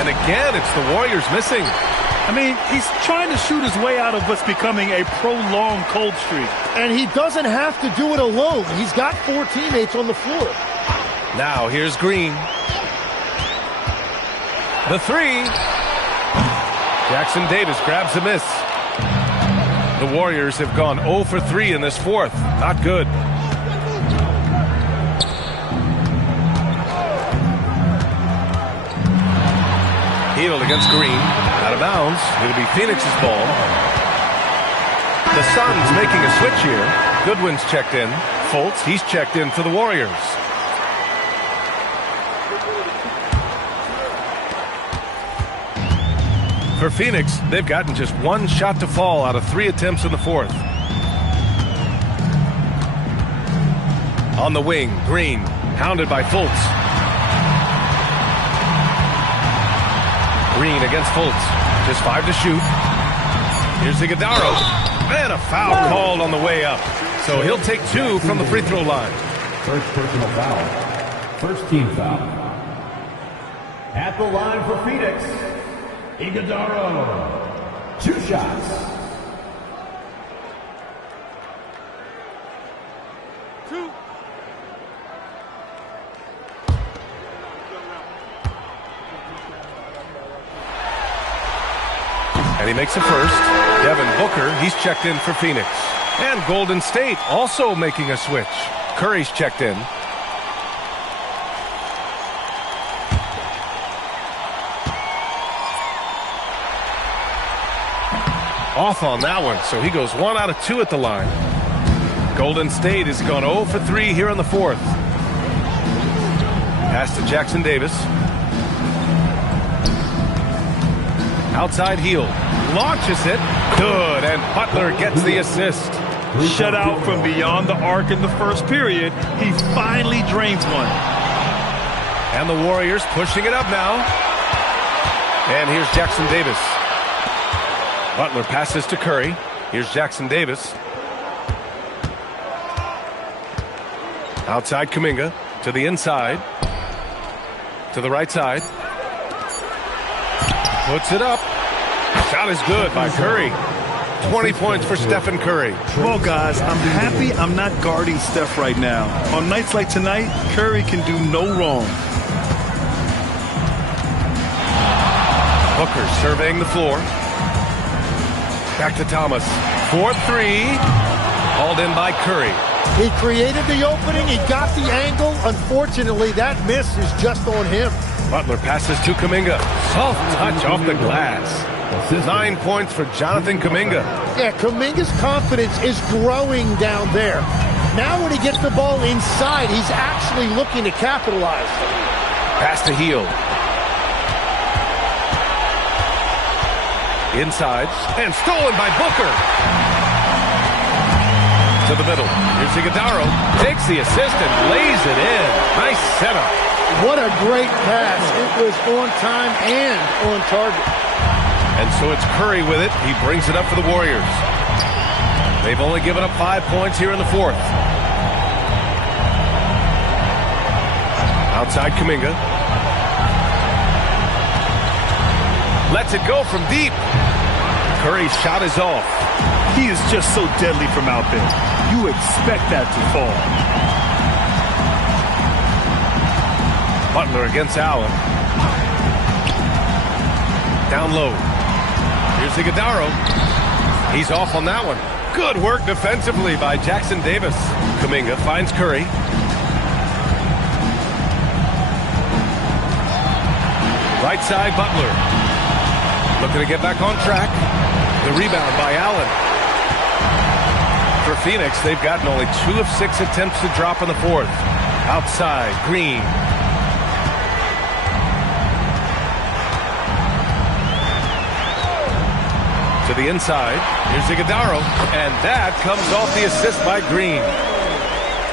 And again, it's the Warriors missing. I mean, he's trying to shoot his way out of what's becoming a prolonged cold streak. And he doesn't have to do it alone. He's got 4 teammates on the floor. Now here's Green. The 3. Jackson-Davis grabs a miss. The Warriors have gone 0 for 3 in this fourth. Not good. Hield against Green. Out of bounds. It'll be Phoenix's ball. The Suns making a switch here. Goodwin's checked in. Fultz, he's checked in for the Warriors. For Phoenix, they've gotten just 1 shot to fall out of 3 attempts in the fourth. On the wing, Green, hounded by Fultz. Green against Fultz. Just 5 to shoot. Here's Iguodala. And a foul called on the way up. So he'll take 2 from the free throw line. First personal foul. First team foul. At the line for Phoenix, Iguodala. 2 shots. And he makes a first. Devin Booker, he's checked in for Phoenix. And Golden State also making a switch. Curry's checked in. Off on that one, so he goes 1 out of 2 at the line. Golden State has gone 0 for 3 here in the fourth. Pass to Jackson-Davis. Outside Hield. Launches it. Good, and Butler gets the assist. Shut out from beyond the arc in the first period. He finally drains one. And the Warriors pushing it up now. And here's Jackson Davis. Butler passes to Curry. Here's Jackson Davis. Outside Kuminga to the inside. To the right side. Puts it up. Shot is good by Curry. 20 points for Stephen Curry. Well, guys, I'm happy I'm not guarding Steph right now. On nights like tonight, Curry can do no wrong. Booker surveying the floor. Back to Thomas. 4-3. Hauled in by Curry. He created the opening. He got the angle. Unfortunately, that miss is just on him. Butler passes to Kuminga. Soft touch off the glass. 9 points for Jonathan Kuminga. Yeah, Kuminga's confidence is growing down there. Now when he gets the ball inside, he's actually looking to capitalize. Pass to Hield. Inside. And stolen by Booker. To the middle. Here's Iguodala. Takes the assist and lays it in. Nice setup. What a great pass. It was on time and on target. And so it's Curry with it. He brings it up for the Warriors. They've only given up 5 points here in the fourth. Outside Kuminga. Lets it go from deep. Curry's shot is off. He is just so deadly from out there. You expect that to fall. Butler against Allen. Down low. Here's Iguodala. He's off on that one. Good work defensively by Jackson Davis. Kuminga finds Curry. Right side, Butler. Looking to get back on track. The rebound by Allen. For Phoenix, they've gotten only 2 of 6 attempts to drop in the fourth. Outside, Green. To the inside. Here's Iguodala. And that comes off the assist by Green.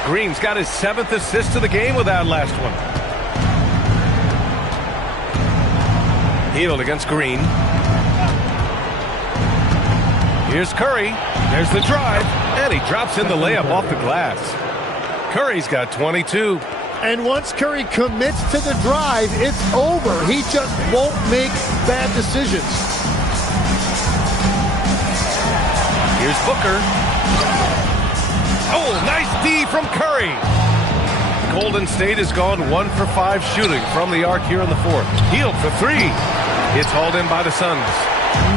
Green's got his 7th assist of the game with that last one. Hield against Green. Here's Curry. There's the drive. And he drops in the layup off the glass. Curry's got 22. And once Curry commits to the drive, it's over. He just won't make bad decisions. Here's Booker. Oh, nice D from Curry. Golden State has gone 1 for 5 shooting from the arc here in the fourth. Hield for 3. It's hauled in by the Suns.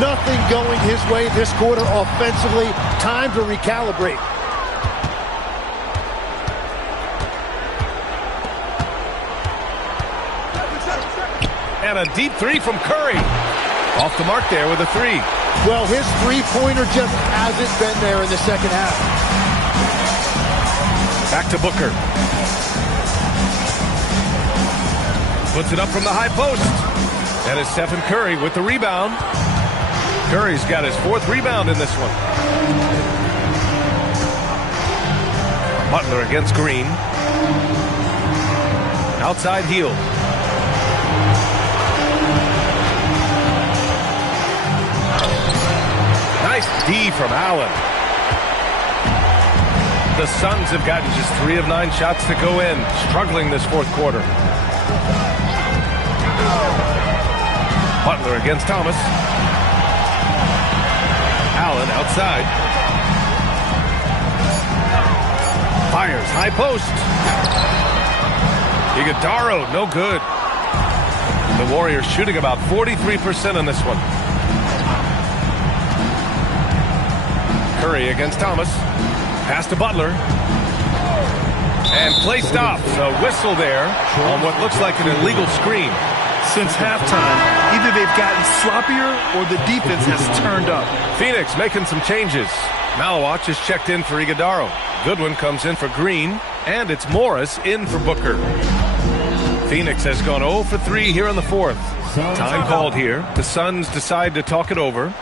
Nothing going his way this quarter offensively. Time to recalibrate. And a deep 3 from Curry. Off the mark there with a 3. Well, his three-pointer just hasn't been there in the second half. Back to Booker. Puts it up from the high post. And it's Stephen Curry with the rebound. Curry's got his 4th rebound in this one. Butler against Green. Outside Hield. Nice D from Allen. The Suns have gotten just 3 of 9 shots to go in, struggling this fourth quarter. Butler against Thomas. Allen outside. Fires, high post. Iguodala, no good. The Warriors shooting about 43% in this one. Curry against Thomas. Pass to Butler. And play stops. A whistle there on what looks like an illegal screen. Since halftime, either they've gotten sloppier or the defense has turned up. Phoenix making some changes. Malawach is checked in for Iguodala. Goodwin comes in for Green. And it's Morris in for Booker. Phoenix has gone 0 for 3 here in the fourth. Time called here. The Suns decide to talk it over.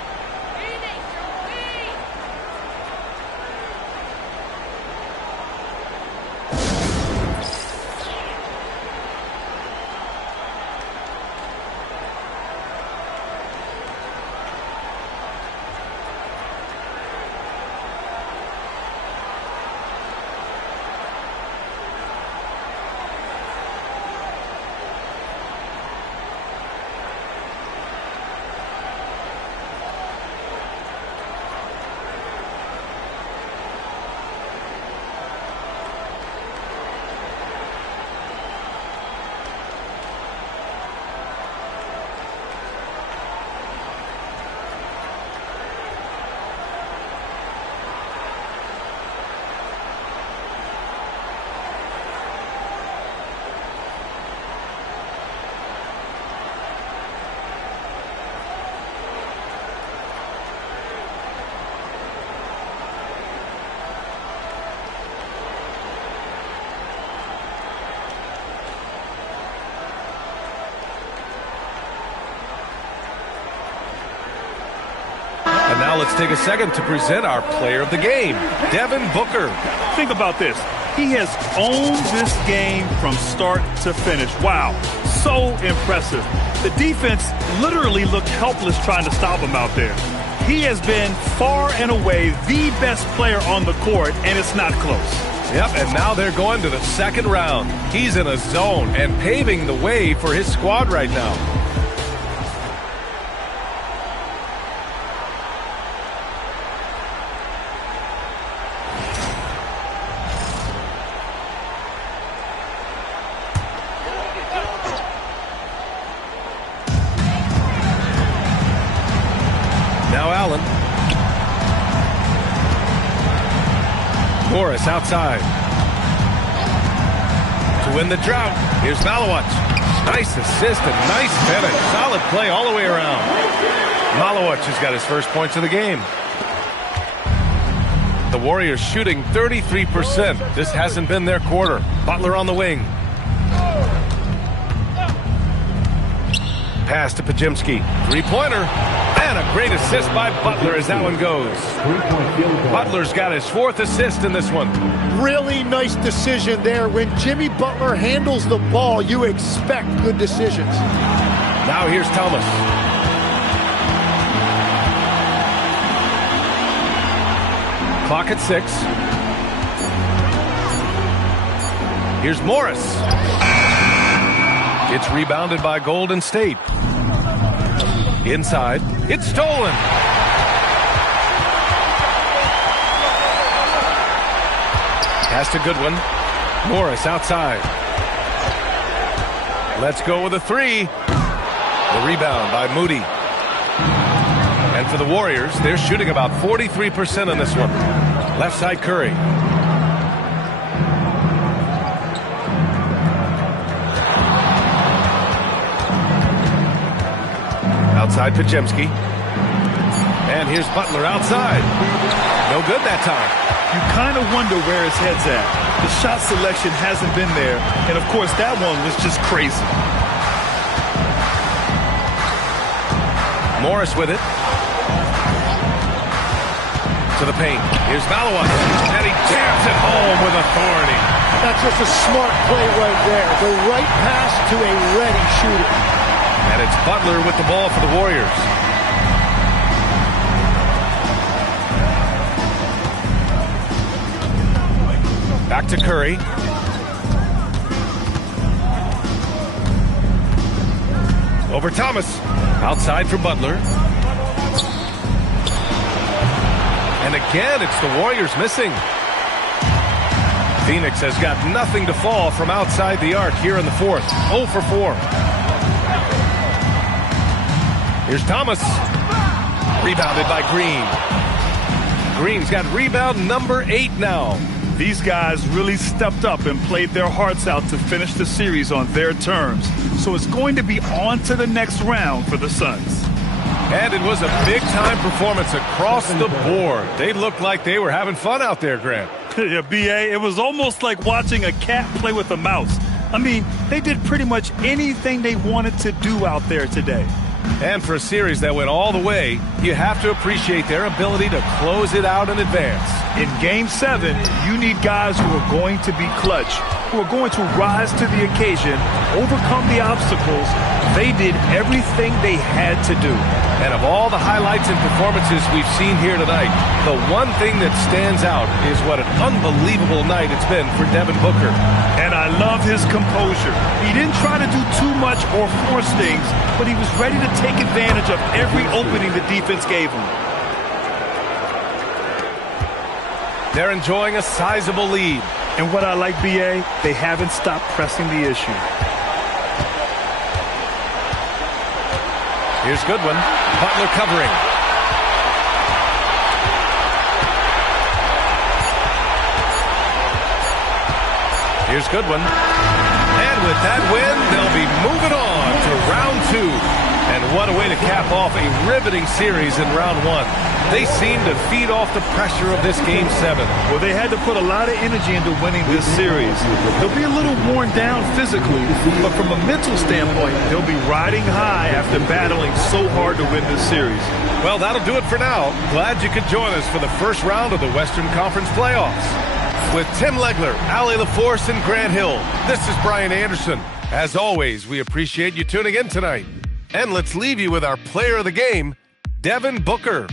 And now let's take a second to present our player of the game, Devin Booker. Think about this. He has owned this game from start to finish. Wow, so impressive. The defense literally looked helpless trying to stop him out there. He has been far and away the best player on the court, and it's not close. Yep, and now they're going to the second round. He's in a zone and paving the way for his squad right now. Now Allen. Morris outside. To win the drought, here's Malowicz. Nice assist and nice finish. Solid play all the way around. Malowicz has got his first points of the game. The Warriors shooting 33%. This hasn't been their quarter. Butler on the wing. Pass to Pajimski. Three-pointer. And a great assist by Butler as that one goes. Butler's got his fourth assist in this one. Really nice decision there. When Jimmy Butler handles the ball, you expect good decisions. Now here's Thomas. Clock at 6. Here's Morris. It's rebounded by Golden State. Inside. It's stolen. Pass to Goodwin. Morris outside. Let's go with a three. The rebound by Moody. And for the Warriors, they're shooting about 43% on this one. Left side Curry. Outside Pajemski. And here's Butler outside. No good that time. You kind of wonder where his head's at. The shot selection hasn't been there. And, of course, that one was just crazy. Morris with it. To the paint. Here's Malowicz. And he jams it home with authority. That's just a smart play right there. The right pass to a ready shooter. And it's Butler with the ball for the Warriors. Back to Curry. Over Thomas. Outside for Butler. And again, it's the Warriors missing. Phoenix has got nothing to fall from outside the arc here in the fourth. 0 for 4. Here's Thomas. Rebounded by Green. Green's got rebound number 8 now. These guys really stepped up and played their hearts out to finish the series on their terms. So it's going to be on to the next round for the Suns. And it was a big-time performance across the board. They looked like they were having fun out there, Grant. Yeah, B.A., it was almost like watching a cat play with a mouse. I mean, they did pretty much anything they wanted to do out there today. And for a series that went all the way, you have to appreciate their ability to close it out in advance. In Game 7, you need guys who are going to be clutch, who are going to rise to the occasion, overcome the obstacles. They did everything they had to do. And of all the highlights and performances we've seen here tonight, the one thing that stands out is what an unbelievable night it's been for Devin Booker. And I love his composure. He didn't try to do too much or force things, but he was ready to take advantage of every opening the defense gave him. They're enjoying a sizable lead. And what I like, B.A., they haven't stopped pressing the issue. Here's Goodwin. Butler covering. Here's Goodwin. And with that win, they'll be moving on to round 2. And what a way to cap off a riveting series in round 1. They seem to feed off the pressure of this Game 7. Well, they had to put a lot of energy into winning this series. They'll be a little worn down physically, but from a mental standpoint, they'll be riding high after battling so hard to win this series. Well, that'll do it for now. Glad you could join us for the first round of the Western Conference playoffs. With Tim Legler, Allie LaForce, and Grant Hill, this is Brian Anderson. As always, we appreciate you tuning in tonight. And let's leave you with our player of the game, Devin Booker.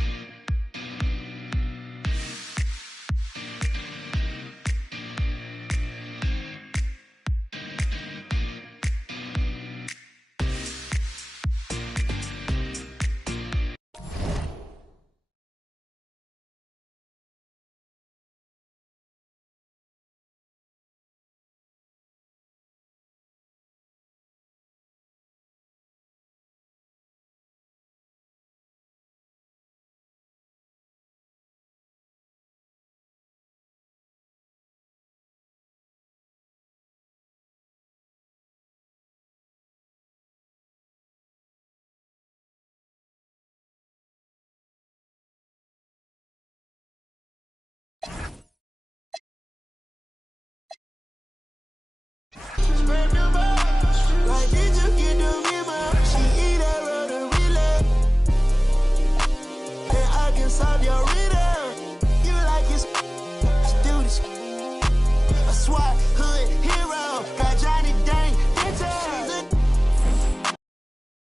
Swat.